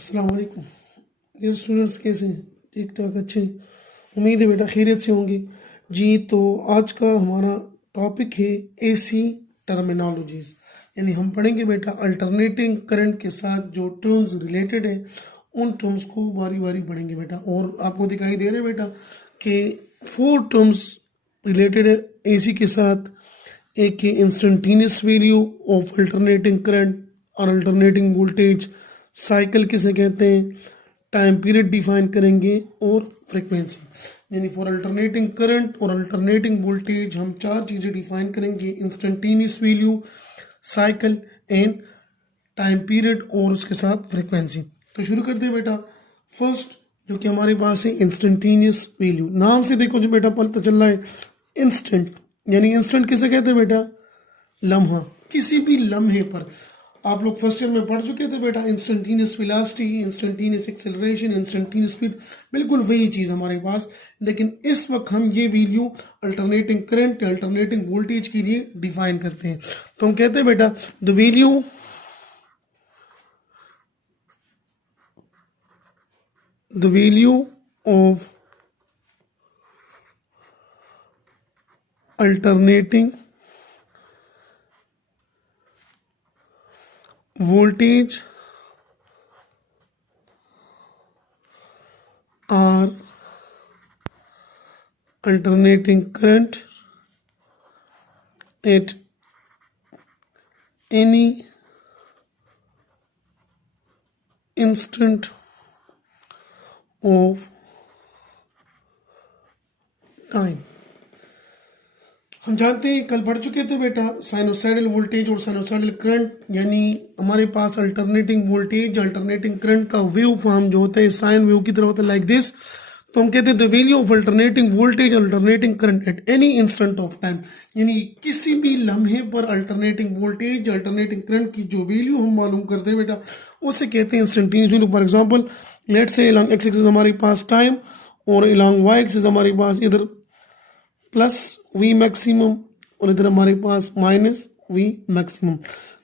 अस्सलाम वालेकुम dear students, कैसे हैं? ठीक ठाक, अच्छे। उम्मीद है बेटा खैरियत से होंगे जी। तो आज का हमारा टॉपिक है एसी टर्मिनोलॉजीज, यानी हम पढ़ेंगे बेटा अल्टरनेटिंग करंट के साथ जो टर्म्स रिलेटेड है उन टर्म्स को बारी बारी पढ़ेंगे बेटा। और आपको दिखाई दे रहे हैं बेटा कि 4 टर्म्स रिलेटेड है एसी के साथ। एक है instantaneous value of alternating current और अल्टरनेटिंग वोल्टेज, साइकिल किसे कहते हैं, टाइम पीरियड डिफाइन करेंगे और फ्रीक्वेंसी। यानी फॉर अल्टरनेटिंग करंट और अल्टरनेटिंग वोल्टेज हम 4 चीज़ें डिफाइन करेंगे, instantaneous value, cycle and time period और उसके साथ फ्रीक्वेंसी। तो शुरू करते हैं बेटा। फर्स्ट जो कि हमारे पास है इंस्टेंटेनियस वैल्यू। नाम से देखो जो बेटा पता चल रहा है इंस्टेंट, यानी इंस्टेंट किसे कहते हैं बेटा, लम्हा। किसी भी लम्हे पर आप लोग फर्स्ट ईयर में पढ़ चुके थे बेटा, instantaneous velocity, instantaneous acceleration, instantaneous speed, बिल्कुल वही चीज़ हमारे पास। लेकिन इस वक्त हम ये value alternating current, alternating voltage के लिए डिफाइन करते हैं। तो हम कहते हैं बेटा the value of alternating voltage or alternating current at any instant of time। हम जानते हैं, कल पढ़ चुके थे बेटा साइनोसाइडल वोल्टेज और साइनोसाइडल करंट, यानी हमारे पास अल्टरनेटिंग वोल्टेज अल्टरनेटिंग करंट का वेव फॉर्म जो होता है साइन वेव की तरह होता है, लाइक दिस। तो हम कहते हैं the value of alternating voltage alternating current at any instant of time, यानी किसी भी लम्हे पर अल्टरनेटिंग वोल्टेज अल्टरनेटिंग करंट की जो वैल्यू हम मालूम करते हैं बेटा उसे कहते हैं instantaneous value. For example let's say along x axis हमारे पास टाइम और अलॉन्ग वाई एक्सिस हमारे पास इधर प्लस वी मैक्सिमम और इधर हमारे पास माइनस वी मैक्सिमम।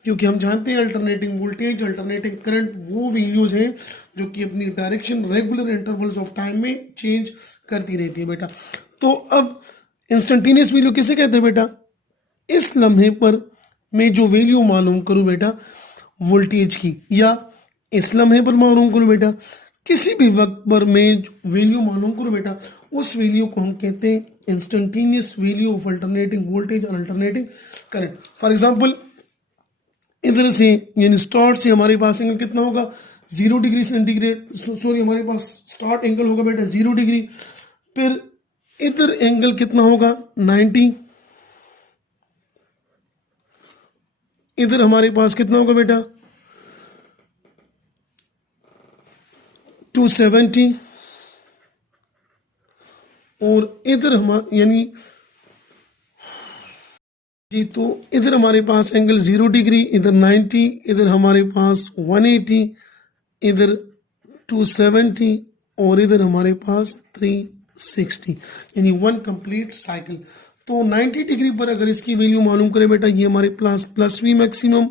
क्योंकि हम जानते हैं अल्टरनेटिंग वोल्टेज अल्टरनेटिंग करंट वो वैल्यूज हैं जो कि अपनी direction regular intervals of time में चेंज करती रहती है बेटा। तो अब इंस्टेंटेनियस वैल्यू किसे कहते हैं बेटा, इस लम्हे पर मैं जो वैल्यू मालूम करूं बेटा वोल्टेज की, या इस लम्हे पर मालूम करूं बेटा, किसी भी वक्त पर मैं वैल्यू मालूम करूं बेटा, उस वैल्यू को हम कहते हैं instantaneous value of alternating voltage और अल्टरनेटिंग करंट। फॉर एग्जांपल इधर से यानी स्टार्ट से हमारे पास एंगल कितना होगा 0 डिग्री सेंटीग्रेड, सॉरी हमारे पास स्टार्ट एंगल होगा बेटा 0 डिग्री। फिर इधर एंगल कितना होगा 90, इधर हमारे पास कितना होगा बेटा 270, और इधर हम यानी जी तो इधर हमारे पास एंगल 0 डिग्री, इधर 90, इधर हमारे पास 180, इधर 270 और इधर हमारे पास 360, यानी 1 कंप्लीट साइकिल। तो 90 डिग्री पर अगर इसकी वैल्यू मालूम करें बेटा, ये हमारे पास प्लस वी मैक्सिमम,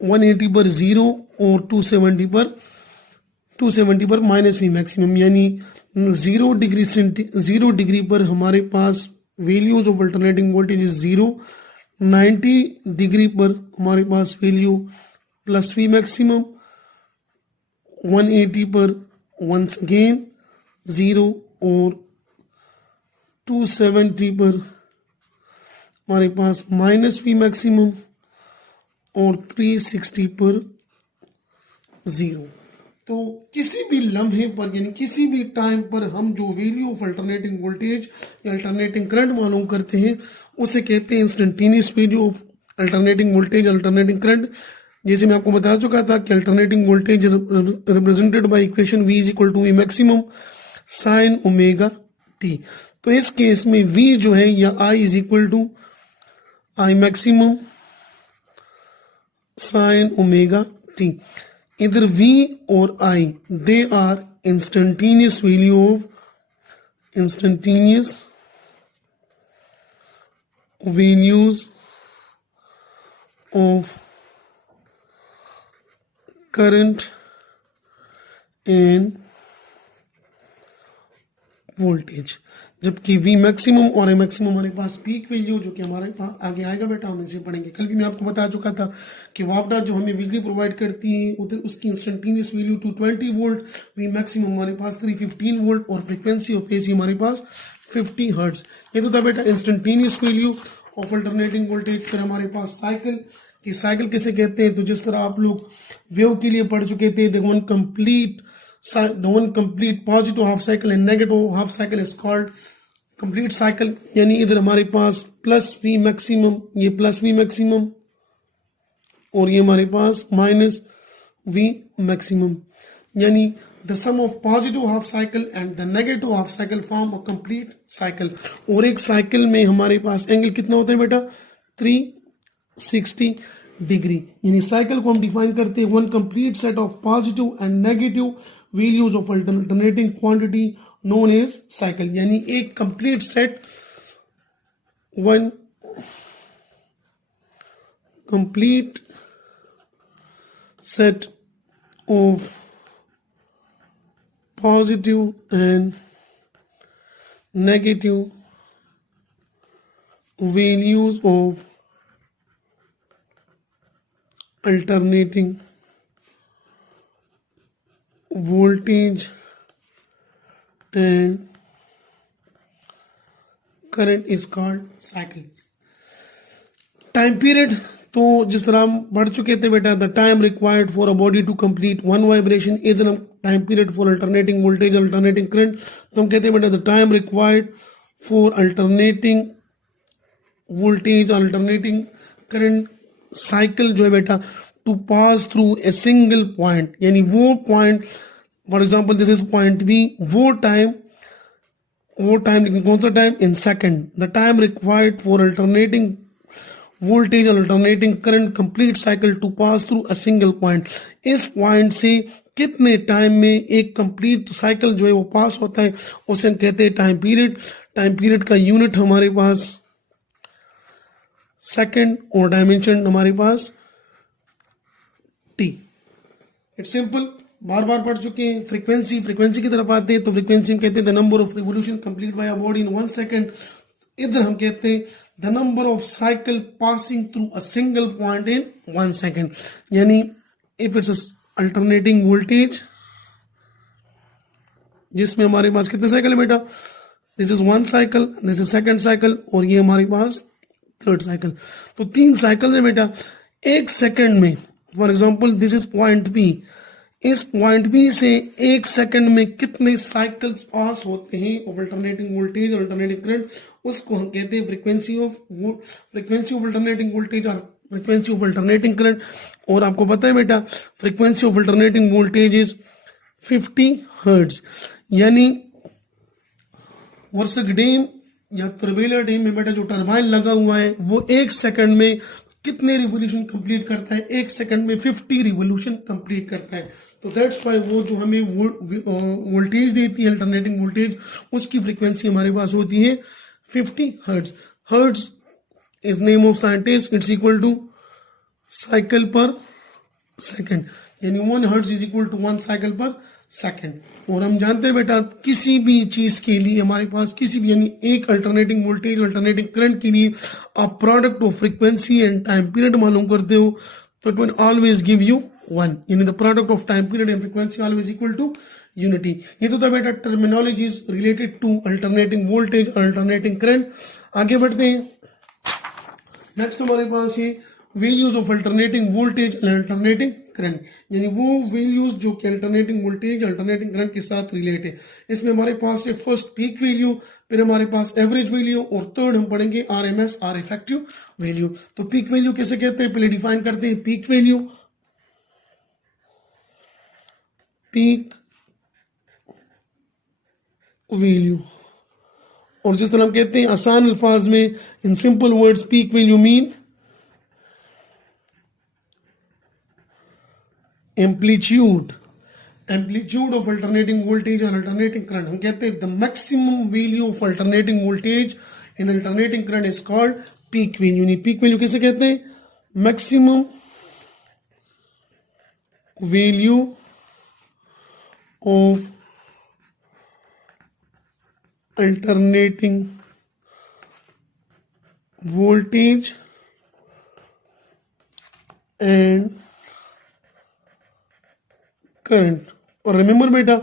180 पर 0 और 270 पर माइनस वी मैक्सिमम, यानी 0 डिग्री पर हमारे पास values of alternating voltage is 0, 90 degree पर हमारे पास वैल्यू प्लस वी मैक्सिमम, 180 पर वंस अगेन 0 और 270 पर हमारे पास माइनस वी मैक्सिमम और 360 पर 0। तो किसी भी लम्हे पर यानी किसी भी टाइम पर हम जो वैल्यू ऑफ अल्टरनेटिंग वोल्टेज या अल्टरनेटिंग करंट मालूम करते हैं उसे कहते हैं instantaneous value of alternating voltage alternating current. जैसे मैं आपको बता चुका था कि alternating voltage represented by equation V is equal to E maximum sine omega t. तो इस केस में V जो है या I is equal to I maximum sine omega t. इधर V और I they are instantaneous value of instantaneous values of current in voltage, जबकि we maximum और ए मैक्सिमम हमारे पास पीक वैल्यू जो कि हमारे पास आगे आएगा बेटा, हम इसे पढ़ेंगे। कल भी मैं आपको बता चुका था कि वापडा जो हमें बिजली प्रोवाइड करती है उधर उसकी instantaneous value 220 volt, we maximum हमारे पास 315 वोल्ट और फ्रिक्वेंसी ऑफ एसी हमारे पास 50 हर्ट्ज। ये तो था बेटा instantaneous value of alternating voltage. फिर हमारे पास साइकिल की, साइकिल किसे कहते हैं, तो जिस तरह आप लोग वेव के लिए पढ़ चुके थे, the one complete positive half cycle and negative half cycle is called complete cycle। यानी इधर हमारे पास प्लस वी मैक्सिमम, ये प्लस वी मैक्सिमम और ये हमारे पास माइनस वी मैक्सिमम, यानी the sum of positive half cycle and the negative half cycle form a complete cycle. और एक साइकिल में हमारे पास एंगल कितना होता है बेटा, 360 डिग्री। यानी साइकिल को हम डिफाइन करते हैं one complete set of positive and negative values of alternating quantity known as cycle. यानी एक complete set, one complete set of positive and negative values of alternating voltage and current is called cycles। Time period तो जिस तरह हम बढ़ चुके थे बेटा, the time required for a body to complete one vibration. इधर हम time period for alternating voltage alternating current, तो हम कहते हैं बेटा the time required for alternating voltage alternating current cycle जो है बेटा to pass through a single point. यानी वो point, for example this is point B, वो टाइम लेकिन कौन सा time, in second. The time required for alternating voltage और alternating current complete cycle to pass through a single point. इस point से कितने टाइम में एक कंप्लीट साइकिल जो है वो पास होता है, उसे कहते हैं टाइम पीरियड। टाइम पीरियड का यूनिट हमारे पास सेकंड और डायमेंशन हमारे पास टी। इट्स सिंपल, बार बार पढ़ चुके हैं। फ्रीक्वेंसी की तरफ आते हैं तो फ्रीक्वेंसी हम कहते हैं the number of revolution complete bye a body in 1 second. इधर हम कहते हैं the number of cycle passing through a single point in 1 second। यानी if it's a alternating voltage जिसमें हमारे पास कितने साइकिल है बेटा, this is 1 cycle, this is second cycle और ये हमारे पास 3rd साइकिल। तो 3 साइकिल है बेटा एक सेकंड में। For example this is point B, इस पॉइंट बी से एक सेकंड में कितने साइकिल्स पास होते हैं ऑफ अल्टरनेटिंग वोल्टेज और अल्टरनेटिंग करंट, उसको हम कहते हैं फ्रीक्वेंसी ऑफ अल्टरनेटिंग वोल्टेज और फ्रीक्वेंसी ऑफ अल्टरनेटिंग करंट। और आपको पता है बेटा frequency of alternating voltage is 50 hertz. यानी वर्सक डैम या तुर्बेला डैम में बेटा जो टरबाइन लगा हुआ है वो एक सेकंड में कितने रिवोल्यूशन कंप्लीट करता है, एक सेकंड में 50 रिवोल्यूशन कंप्लीट करता है। तो दैट्स वाई वो जो हमें वोल्टेज देती है अल्टरनेटिंग वोल्टेज, उसकी फ्रीक्वेंसी हमारे पास होती है 50 hertz. Hertz is name of scientist, it's equal to cycle per second. यानी 1 hertz is equal to 1 cycle per second. और हम जानते हैं बेटा किसी भी चीज के लिए हमारे पास किसी भी यानी एक अल्टरनेटिंग वोल्टेज अल्टरनेटिंग करंट के लिए आप product of frequency and time period मालूम करते हो तो it will always give you 1। यानी the product of time period and frequency always equal to unity. ये तो था बेटा terminologies related to alternating voltage alternating current. आगे बढ़ते हैं। नेक्स्ट हमारे पास है values of alternating voltage and alternating current. यानी वो वैल्यूज जो कि अल्टरनेटिंग वोल्टेज अल्टरनेटिंग करंट के साथ रिलेट है। इसमें हमारे पास है फर्स्ट पीक वैल्यू, फिर हमारे पास एवरेज वैल्यू और थर्ड हम पढ़ेंगे आरएमएस आर इफेक्टिव वैल्यू। तो पीक वैल्यू कैसे कहते हैं, पहले डिफाइन करते हैं पीक वैल्यू। पीक वैल्यू और जिस तरह हम कहते हैं आसान अल्फाज में in simple words peak value mean amplitude of alternating voltage और अल्टरनेटिंग करंट। हम कहते हैं the maximum value of alternating voltage in alternating current is called peak value. नहीं पीक वैल्यू कैसे कहते हैं, maximum value of alternating voltage and current. और remember बेटा,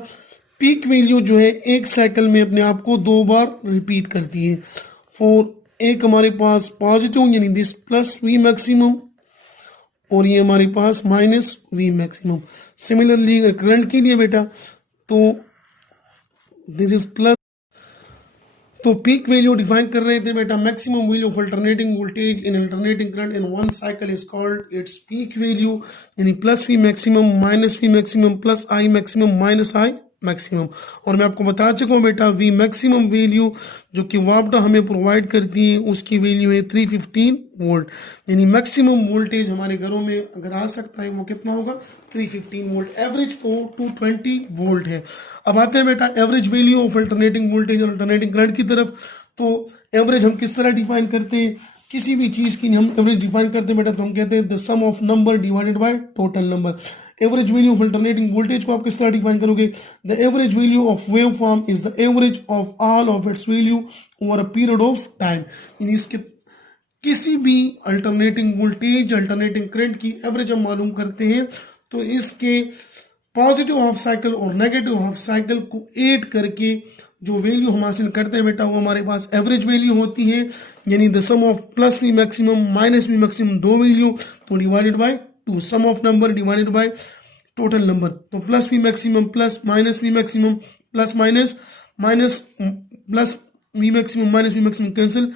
पीक वैल्यू जो है एक साइकिल में अपने आप को 2 बार रिपीट करती है। फॉर एक हमारे पास पॉजिटिव यानी दिस प्लस वी मैक्सिमम, और ये हमारे पास माइनस वी मैक्सिमम। सिमिलरली अगर करंट के लिए बेटा तो दिस इज प्लस, तो पीक वैल्यू डिफाइन कर रहे थे बेटा, maximum value of alternating voltage in alternating current in one cycle is called its peak value, यानी plus V maximum minus V maximum plus I maximum minus I maximum. और मैं आपको बता चुका हूँ बेटा, वी मैक्सिमम वैल्यू जो कि वापडा हमें प्रोवाइड करती है उसकी वैल्यू है 315 वोल्ट, यानी मैक्सिमम वोल्टेज हमारे घरों में अगर आ सकता है वो कितना होगा 315 वोल्ट। एवरेज तो 220 वोल्ट है। अब आते हैं बेटा average value of alternating voltage और अल्टरनेटिंग करंट की तरफ। तो एवरेज हम किस तरह डिफाइन करते हैं, किसी भी चीज की हम एवरेज डिफाइन करते हैं बेटा तो हम कहते हैं the sum of number divided by total number. Average value of alternating voltage को आप किस तरह डिफाइन करोगे, the average value of wave form is the average of all of its value over a period of time, यानी इसके किसी भी alternating voltage alternating current की एवरेज हम मालूम करते हैं तो इसके पॉजिटिव हाफ साइकिल और नेगेटिव हाफ साइकिल को ऐड करके जो वैल्यू हम हासिल करते हैं बेटा वो हमारे पास एवरेज वैल्यू होती है, यानी the sum of plus V maximum minus V maximum दो वैल्यू तो divided by 2, sum of number divided by total number. तो plus V maximum plus minus V maximum plus minus minus plus V maximum minus V maximum cancel,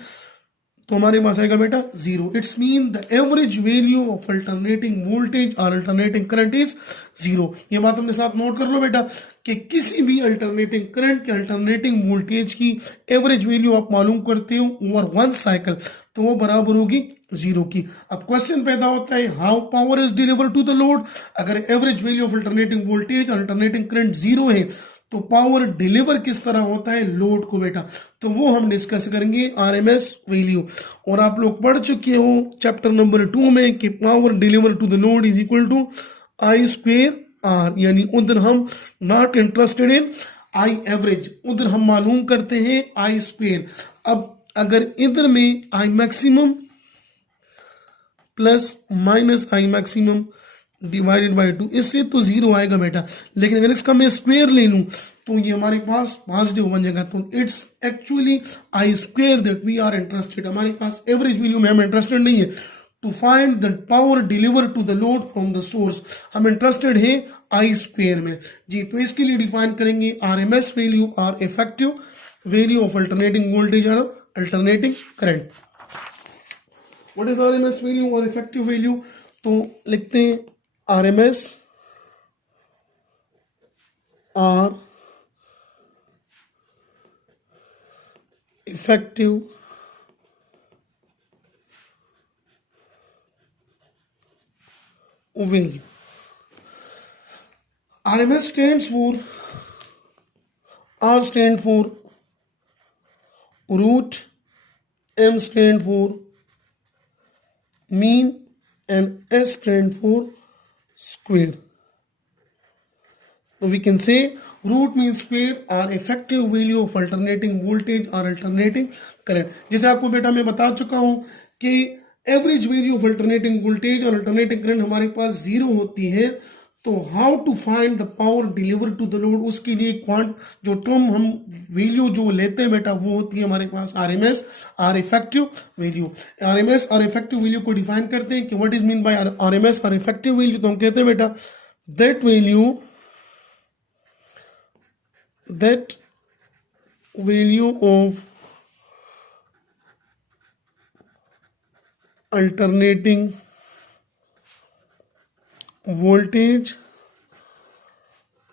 तो हमारे पास आएगा बेटा 0। It's mean the average value of alternating voltage और alternating current is 0। ये बात अपने साथ नोट कर लो बेटा कि किसी भी अल्टरनेटिंग करंट के अल्टरनेटिंग वोल्टेज की एवरेज वैल्यू आप मालूम करते हो ओवर वन साइकिल तो वो बराबर होगी 0 की। अब क्वेश्चन पैदा होता है how power is deliver to the load. अगर average value of alternating voltage alternating current 0 है तो पावर डिलीवर किस तरह होता है लोड को बेटा, तो वो हम डिस्कस करेंगे आरएमएस वैल्यू। और आप लोग पढ़ चुके हो चैप्टर नंबर 2 में कि power deliver to the load is equal to I square R, यानी उधर हम not interested in I average, उधर हम मालूम करते हैं आई स्क्वेयर। अब अगर इधर में I maximum plus minus I maximum divided by 2, इससे तो 0 आएगा बेटा, लेकिन अगर इसका मैं स्क्वायर ले लूं तो ये हमारे पास पॉजिटिव बन जाएगा। तो it's actually I square that we are interested, हमारे पास एवरेज वैल्यू में हम इंटरेस्टेड नहीं है। To find the power deliver to the load from the source, हम इंटरेस्टेड है आई स्क्वायर में जी। तो इसके लिए डिफाइन करेंगे आरएमएस वैल्यू और effective value of alternating voltage और alternating current. What is RMS value और इफेक्टिव वैल्यू, तो लिखते हैं RMS or effective value। RMS stands for, R stand for root, M stand for mean and S stand for square। So we can say root mean square or effective value of alternating voltage or alternating current। जैसे आपको बेटा मैं बता चुका हूं कि average value of alternating voltage और alternating current हमारे पास 0 होती है। तो how to find the power deliver to the load, उसके लिए क्वांट जो टर्म हम वैल्यू जो लेते हैं बेटा वो होती है हमारे पास आरएमएस और इफेक्टिव वैल्यू। आरएमएस और इफेक्टिव वैल्यू को डिफाइन करते हैं कि what is mean by RMS और इफेक्टिव वैल्यू, तो हम कहते हैं बेटा that value of alternating voltage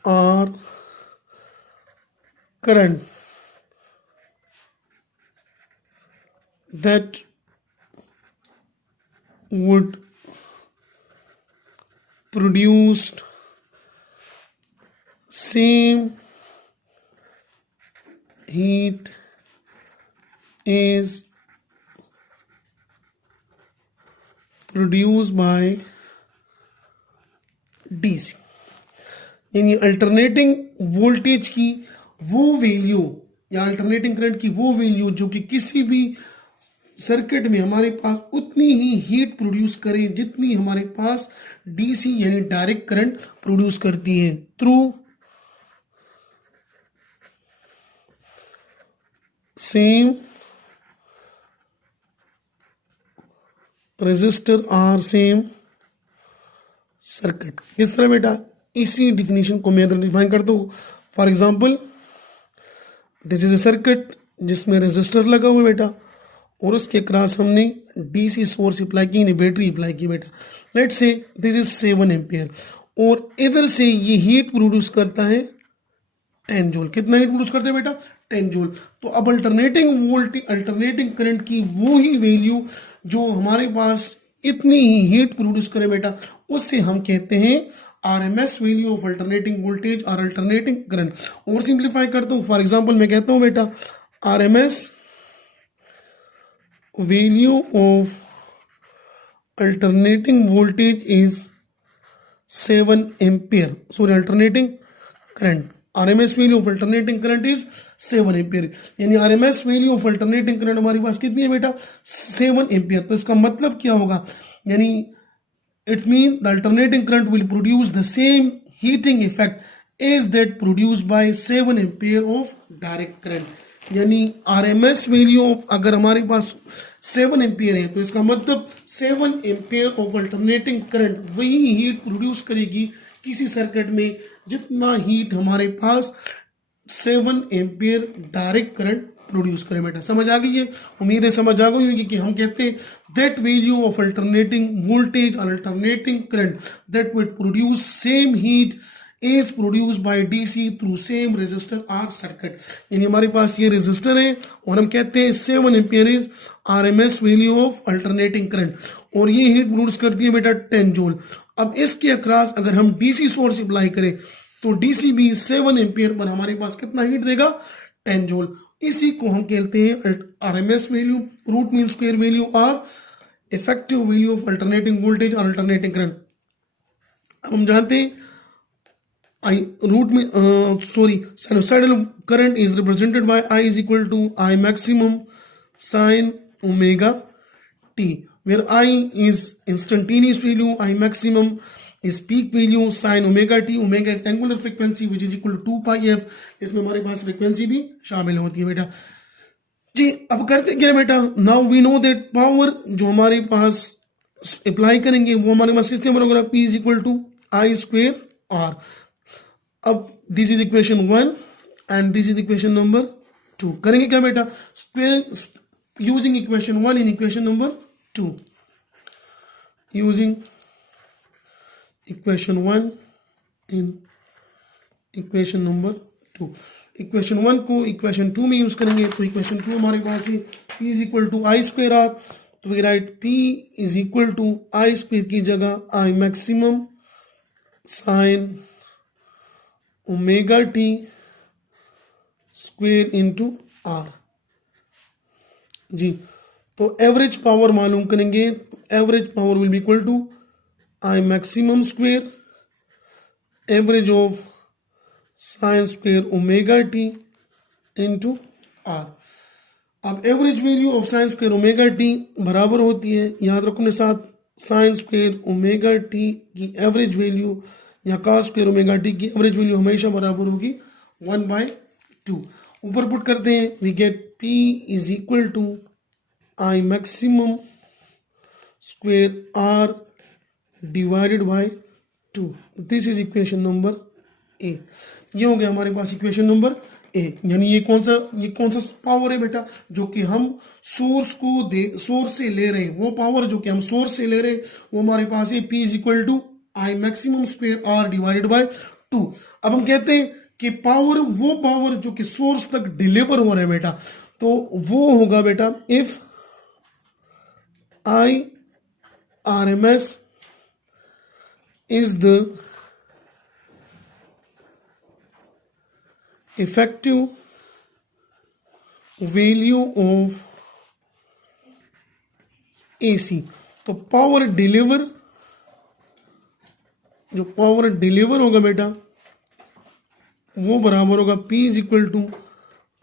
or current that would produce same heat is produced by DC। यानी अल्टरनेटिंग वोल्टेज की वो वैल्यू या अल्टरनेटिंग करंट की वो वैल्यू जो कि किसी भी सर्किट में हमारे पास उतनी ही हीट प्रोड्यूस करे जितनी हमारे पास डीसी यानी डायरेक्ट करंट प्रोड्यूस करती है through same resistor R same circuit. किस तरह बेटा, इसी डिफिनीशन को मैं डिफाइन करता हूँ। For example this is a circuit जिसमें रेजिस्टर लगा हुआ है बेटा, और उसके क्रॉस हमने डीसी सोर्स अप्लाई की, बैटरी अप्लाई की बेटा। Let's say this is 7 ampere और इधर से ये हीट प्रोड्यूस करता है 10 जूल। कितना हीट प्रोड्यूस करते हैं बेटा? 10 जूल। तो अब अल्टरनेटिंग वोल्टेज अल्टरनेटिंग करंट की वो ही वैल्यू जो हमारे पास इतनी ही हीट प्रोड्यूस करे बेटा, उससे हम कहते हैं RMS value of alternating voltage और अल्टरनेटिंग करंट। और सिंप्लीफाई करता हूँ, फॉर एग्जांपल मैं कहता हूँ बेटा RMS value of alternating voltage is 7 ampere, sorry alternating current, RMS value of alternating current is 7 ampere. यानी RMS value of alternating current हमारे पास कितनी है बेटा? 7 एम्पियर। तो इसका मतलब क्या होगा? यानी it mean the alternating current will produce the same heating effect as that produce by 7 ampere of direct current. यानी आरएमएस वैल्यू ऑफ अगर हमारे पास 7 एम्पियर है तो इसका मतलब 7 एम्पियर ऑफ अल्टरनेटिंग करंट वही हीट प्रोड्यूस करेगी किसी सर्किट में जितना हीट हमारे पास 7 एम्पियर डायरेक्ट करंट प्रोड्यूस करे बेटा। समझ आ गई है? उम्मीद है समझ आ गई होगी कि हम कहते हैं that value of alternating voltage और alternating current that will produce same heat is produced by DC through same resistor R circuit। यानी हमारे पास ये रेजिस्टर है और हम कहते हैं 7 ampere is RMS value of alternating current और ये हीट प्रोड्यूस करती है बेटा 10 जूल। अब इसके अक्रॉस अगर हम DC सोर्स अप्लाई करें तो DC भी 7 एम्पियर पर हमारे पास कितना हीट देगा? 10 जूल। इसी को हम कहते हैं RMS value, root mean square value और effective value of alternating voltage और अल्टरनेटिंग करंट। अब हम जानते हैं I root में sinusoidal current is represented by I is equal to I maximum sin omega t, where I is instantaneous value, I maximum is peak value, sin omega t, omega is angular frequency which is equal to 2 pi f। इसमें हमारे पास frequency भी शामिल होती है बेटा जी। अब करते क्या बेटा? Now we know that power जो हमारे पास अप्लाई करेंगे वो हमारे पास किसके बराबर है? P is equal to I square R। अब this is equation 1 and this is equation number 2। करेंगे क्या बेटा? Square using equation 1 in equation number 2, using equation 1 in equation number 2। Equation 1 को इक्वेशन 2 में यूज करेंगे तो इक्वेशन 2 हमारे पास है P is equal to I square R. तो we write P is equal to I square की जगह I maximum sine omega t square into R जी। तो एवरेज पावर मालूम करेंगे, average power will be equal to I maximum square average of sine square omega t into R. अब average value of sine square omega t बराबर होती है, याद रखने साथ, साइन स्क्वेयर ओमेगा टी की एवरेज वैल्यू या cos स्क्वायर ओमेगा टी की एवरेज वैल्यू हमेशा बराबर होगी 1/2। ऊपर पुट करते हैं, we get P is equal to I maximum square R divided by 2। This is equation number A. ये हो गया हमारे पास इक्वेशन नंबर ए। यानी ये कौन सा पावर है बेटा? जो कि हम सोर्स से ले रहे हैं, वो पावर जो कि हम सोर्स से ले रहे हैं वो हमारे पास है P is equal to I maximum square R divided by 2। अब हम कहते हैं कि वो पावर जो कि सोर्स तक डिलीवर हो रहा है बेटा, तो वो होगा बेटा if I R M S is the effective value of AC। तो पावर डिलीवर होगा बेटा वो बराबर होगा P is equal to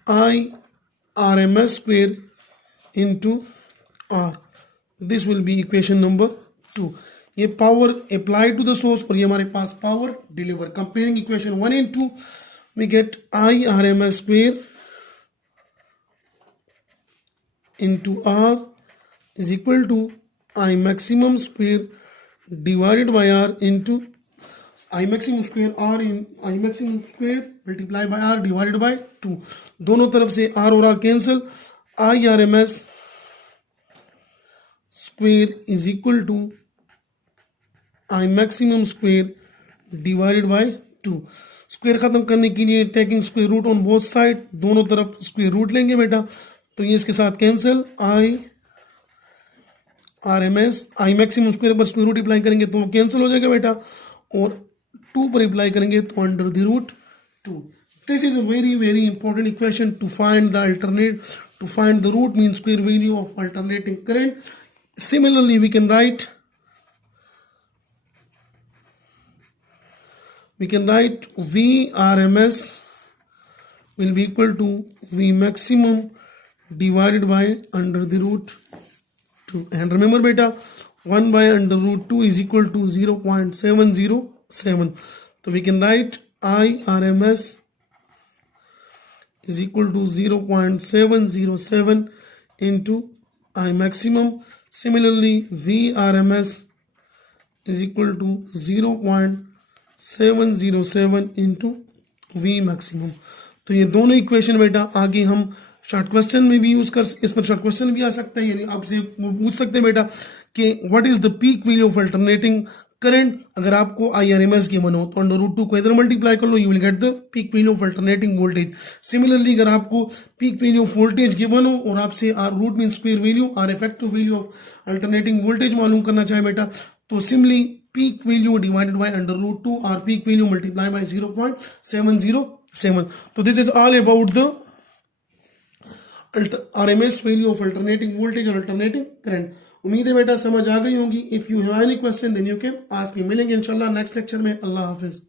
I R M S square into R. This will be equation number 2. ये power apply to the source और ये हमारे पास power deliver. Comparing equation 1 and 2 we get I RMS square into R is equal to I maximum square divided by R into I maximum square R in I maximum square multiply by R divided by 2. दोनों तरफ से R और R cancel. I RMS square is equal to I maximum square divided by 2. Square खत्म करने के लिए taking square root on both side, दोनों तरफ स्क्वायर रूट लेंगे बेटा. तो ये इसके साथ cancel. I R M S I maximum square पर स्क्वायर रूट अप्लाई करेंगे तो वो कैंसिल हो जाएगा बेटा. और 2 पर अप्लाई करेंगे तो under the root 2. This is a very very important equation to find the alternate, to find the root mean square value of alternating current. Similarly we can write VRMS will be equal to V maximum divided by under the root 2. And remember beta 1 by under root 2 is equal to 0.707. So we can write IRMS is equal to 0.707 into I maximum. Similarly VRMS is equal to 0.707 into we maximum. तो ये दोनों equation बेटा आगे हम short question में भी use कर, इस पर शॉर्ट क्वेश्चन भी आ सकता है. यानी आपसे पूछ सकते हैं बेटा कि what is the peak value of alternating current. अगर आपको IRMS गिवन हो तो अंडर रूट 2 को इधर मल्टीप्लाई कर लो, you will get the peak value of alternating voltage. Similarly अगर आपको peak value of voltage given हो और आपसे or root mean square value or effective value of alternating voltage मालूम करना चाहे बेटा, तो simply peak value divided by under root 2 or peak value multiplied by 0.707. So this is all about the RMS value of alternating voltage and alternating current. उम्मीद है बेटा समझ आ गई होंगी. If you have any question then you can ask me. मिलेंगे इंशाल्लाह next lecture में. अल्लाह हाफिज.